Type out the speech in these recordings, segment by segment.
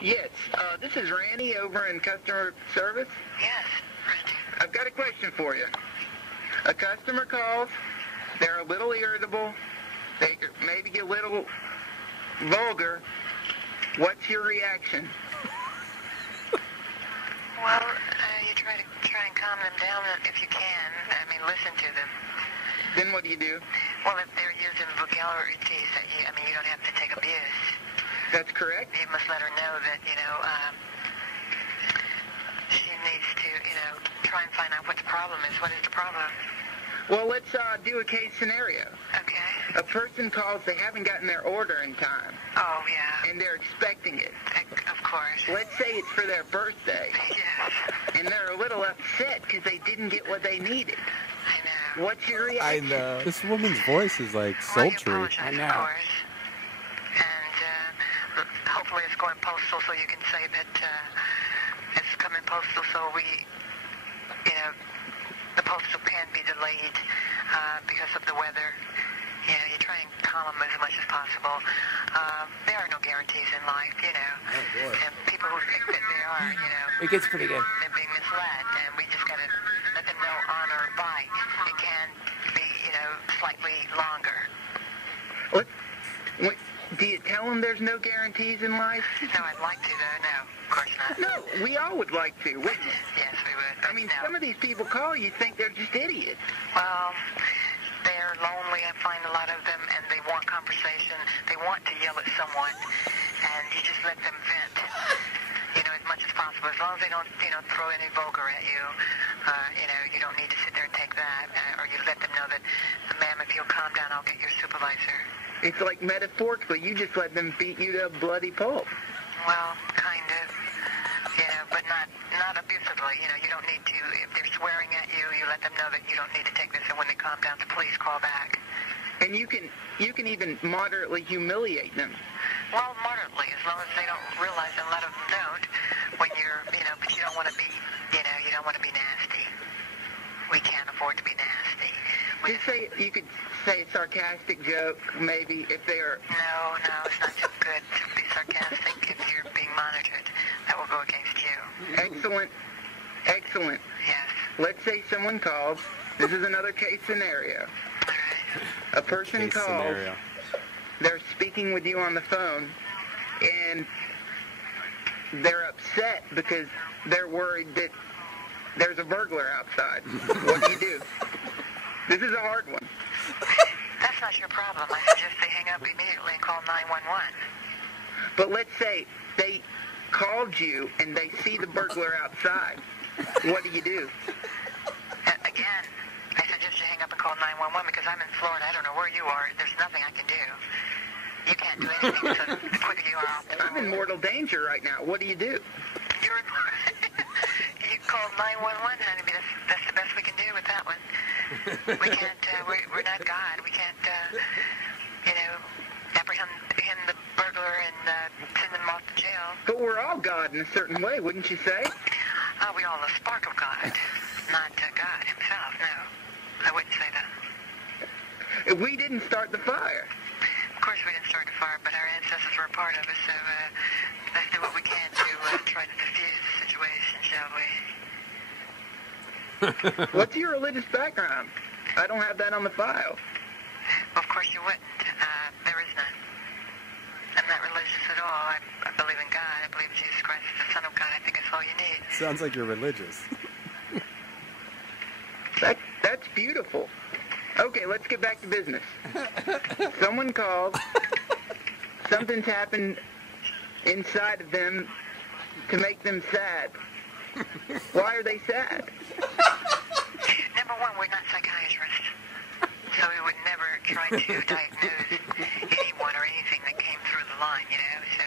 Yes, this is Randy over in customer service. Yes, Randy. I've got a question for you. A customer calls, they're a little irritable, they maybe a little vulgar. What's your reaction? Well, you try and calm them down if you can. I mean, listen to them. Then what do you do? Well, if they're using vulgarities that you don't have to take abuse. That's correct. You must let her know that, she needs to, try and find out what the problem is. What is the problem? Well, let's do a case scenario. Okay. A person calls, they haven't gotten their order in time. Oh, yeah. And they're expecting it. Of course. Let's say it's for their birthday. Yes. And they're a little upset because they didn't get what they needed. I know. What's your reaction? I know. This woman's voice is like Well, you sultry. apologize, I know. of course. And hopefully it's going postal so you can say that it's coming postal so the postal can be delayed because of the weather. You try and calm them as much as possible. There are no guarantees in life, Oh, boy. And people who think that they are, It gets pretty good. they're being misled, and we just got to let them know on or by. It can be, slightly longer. Do you tell them there's no guarantees in life? No, I'd like to, though. No, of course not. No, we all would like to, wouldn't we? Yes, we would. I mean, no. some of these people call, you think they're just idiots. Well, they're lonely. I find a lot of them, and they want conversation. They want to yell at someone, and you just let them vent, as much as possible. As long as they don't, throw any vulgar at you, you don't need to sit there and take that. Or you let them know that, ma'am, if you'll calm down, I'll get your supervisor. It's like metaphorically, you just let them beat you to a bloody pulp. Well, kind of. But not abusively. You don't need to. If they're swearing at you, you let them know that you don't need to take this, and when they calm down, please call back. And you can even moderately humiliate them. Well, moderately, as long as they don't realize and let them know when you're, but you don't want to be, you don't want to be nasty. We can't afford to be nasty. You could say a sarcastic joke, maybe, if they are... No, it's not too good to be sarcastic if you're being monitored. That will go against you. Excellent. Yes. Let's say someone calls. This is another case scenario. All right. A person Case calls. scenario. They're speaking with you on the phone, and they're upset because they're worried that there's a burglar outside. What do you do? This is a hard one. That's not your problem. I suggest they hang up immediately and call 911. But let's say they called you and they see the burglar outside. What do you do? Again, I suggest you hang up and call 911 because I'm in Florida. I don't know where you are. There's nothing I can do. You can't do anything, so the quicker you are... I'm in mortal danger right now. What do you do? You call 911, honey. That's the best we can do with that one. We can't, we're not God. We can't, apprehend the burglar and send them off to jail. But we're all God in a certain way, wouldn't you say? We all a spark of God, not God himself, no. I wouldn't say that. We didn't start the fire. Of course we didn't start the fire, but our ancestors were a part of it, so let's do what we can to try to diffuse the situation, shall we? What's your religious background? I don't have that on the file. Well, of course you wouldn't. There is none. I'm not religious at all. I believe in God. I believe Jesus Christ is the Son of God. I think that's all you need. Sounds like you're religious. That's beautiful. Okay, let's get back to business. Someone called. Something's happened inside of them to make them sad. Why are they sad? Number one, we're not psychiatrists. So we would never try to diagnose anyone or anything that came through the line, So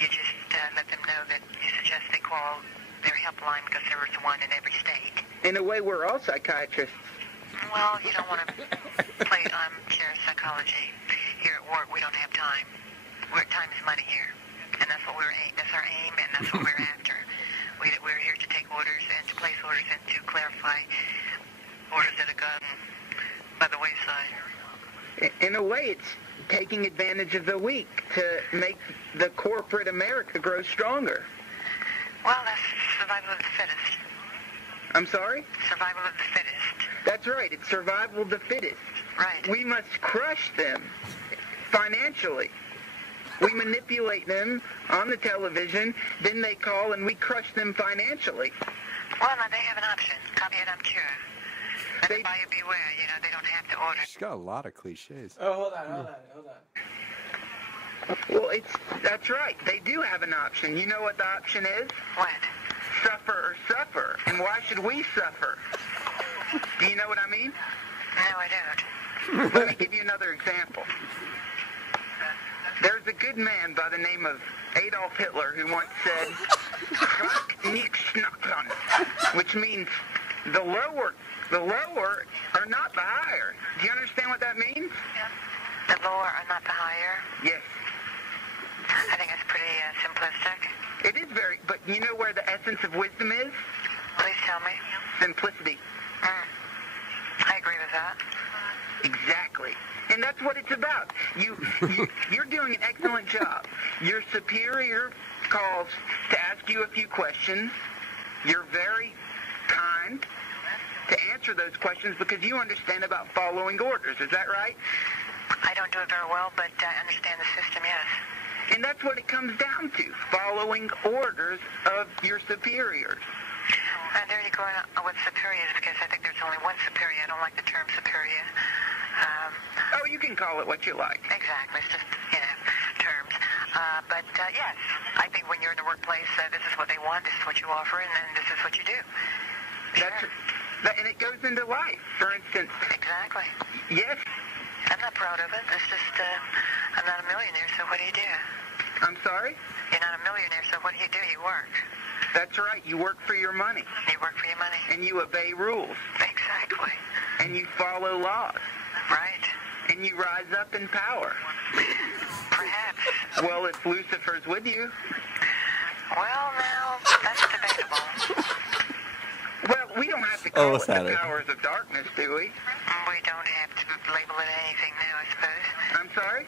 you just let them know that you suggest they call their helpline because there is one in every state. In a way, we're all psychiatrists. Well, you don't want to play armchair psychology. Here at work, we don't have time. Time is money here. And that's what that's our aim, and that's what we're after. We're here to take orders and to place orders and to clarify orders that have gone by the wayside. In a way, taking advantage of the weak to make the corporate America grow stronger. Well, that's survival of the fittest. I'm sorry? Survival of the fittest. That's right. It's survival of the fittest. Right. We must crush them financially. We manipulate them on the television, then they call and we crush them financially. Well, now they have an option. Caveat emptor. And They- buyer beware, they don't have to order. She's got a lot of cliches. Oh, hold on. Well, that's right. They do have an option. You know what the option is? What? Suffer or suffer. And why should we suffer? Do you know what I mean? No, I don't. Let me give you another example. There's a good man by the name of Adolf Hitler who once said, "Schrak nicht schnackern," which means the lower are not the higher. Do you understand what that means? The lower are not the higher. Yes. I think it's pretty simplistic. It is very, but you know where the essence of wisdom is? Please tell me. Simplicity. I agree with that. Exactly. And that's what it's about. You're doing an excellent job. Your superior calls to ask you a few questions. You're very kind to answer those questions because you understand about following orders. Is that right? I don't do it very well, but I understand the system, yes. And that's what it comes down to, following orders of your superiors. There you go with superiors, because I think there's only one superior. I don't like the term superior. Oh, you can call it what you like. Exactly. It's just, terms. But yes, I think when you're in the workplace, this is what they want, this is what you offer, and then this is what you do. And it goes into life. For instance, Exactly. yes, I'm not proud of it. It's just, I'm not a millionaire, so what do you do? I'm sorry? You're not a millionaire, so what do? You work. That's right. You work for your money. You work for your money. And you obey rules. Exactly. And you follow laws. Right. And you rise up in power. Perhaps. Well, if Lucifer's with you. Well, now, that's debatable. Well, we don't have to call it the Saturday. powers of darkness, do we? We don't have to label it anything now, I suppose. I'm sorry?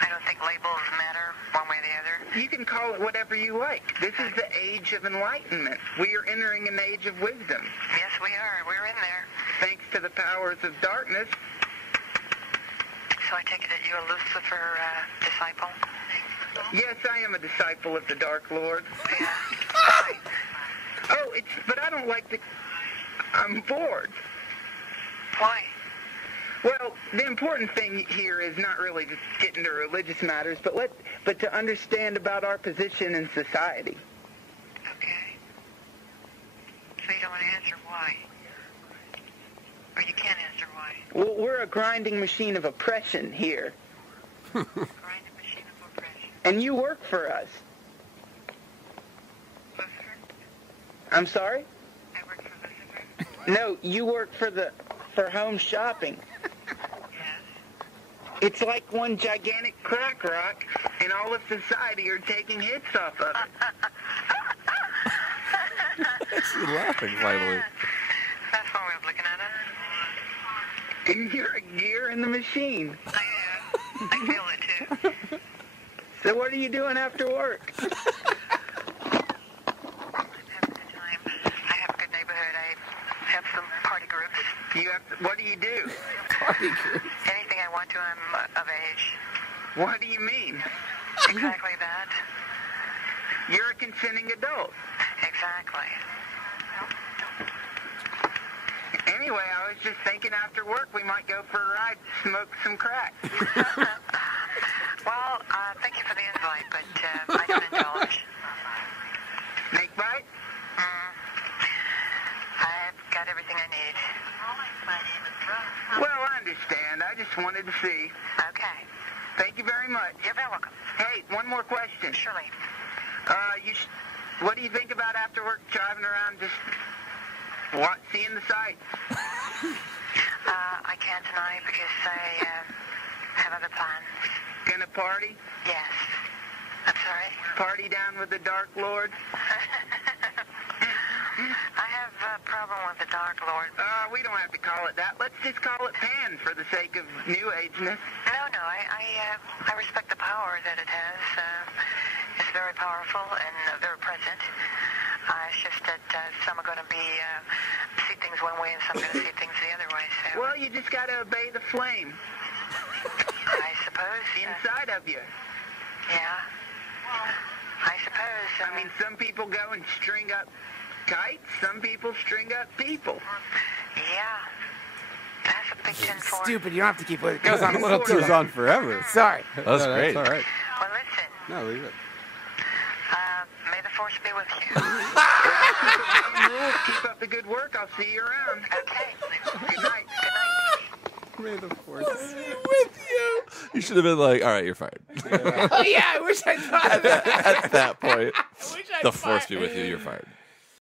I don't think labels matter one way or the other. You can call it whatever you like. This is the age of enlightenment. We are entering an age of wisdom. Yes, we are. We're in there. Thanks to the powers of darkness. So I take it that you're a Lucifer disciple? Yes, I am a disciple of the Dark Lord. Yeah. Right. Oh, but I don't like I'm bored. Why? Well, the important thing here is not really to get into religious matters, but to understand about our position in society. Okay. So you don't want to answer why? Or you can't answer why? Well, we're a grinding machine of oppression here, Grind a machine of oppression. and you work for us. Lucifer? I'm sorry? I work for Lucifer? No, you work for home shopping. Yes. It's like one gigantic crack rock, and all of society are taking hits off of it. She's laughing finally. That's one way of looking at it. And you're a gear in the machine. I am. I feel it too. So what are you doing after work? I'm having a good time. I have a good neighborhood. I have some party groups. What do you do? Anything I want to, I'm of age. What do you mean? Exactly that. You're a consenting adult. Exactly. Anyway, I was just thinking after work we might go for a ride, smoke some crack. Well, thank you for the invite, but I don't indulge. Snake bite? I've got everything I need. Well, I understand. I just wanted to see. Okay. Thank you very much. You're very welcome. Hey, one more question. Surely. What do you think about after work driving around just seeing the sights? I can't tonight because I have other plans. Gonna party? Yes. I'm sorry? Party down with the Dark Lord? I have a problem with the Dark Lord. We don't have to call it that. Let's just call it Pan for the sake of New Ageness. No, no. I respect the power that it has. It's very powerful and very present. It's just that some are going to see things one way and some are going to see things the other way. So. Well, you just got to obey the flame I suppose. inside of you. Yeah. I suppose. I mean, some people go and string up kites. Some people string up people. Yeah. That's a big 10-4. Stupid. You don't have to keep it. It goes on a little It too goes long. on forever. Sorry. That's great. That's all right. Well, listen. No, leave it. May the force be with you. Keep up the good work. I'll see you around. Okay. Good night. Good night. May the force. With you. You should have been like, all right, you're fired. Oh, yeah. I wish I thought of that. At that point, I wish I'd the force be with you, you're fired.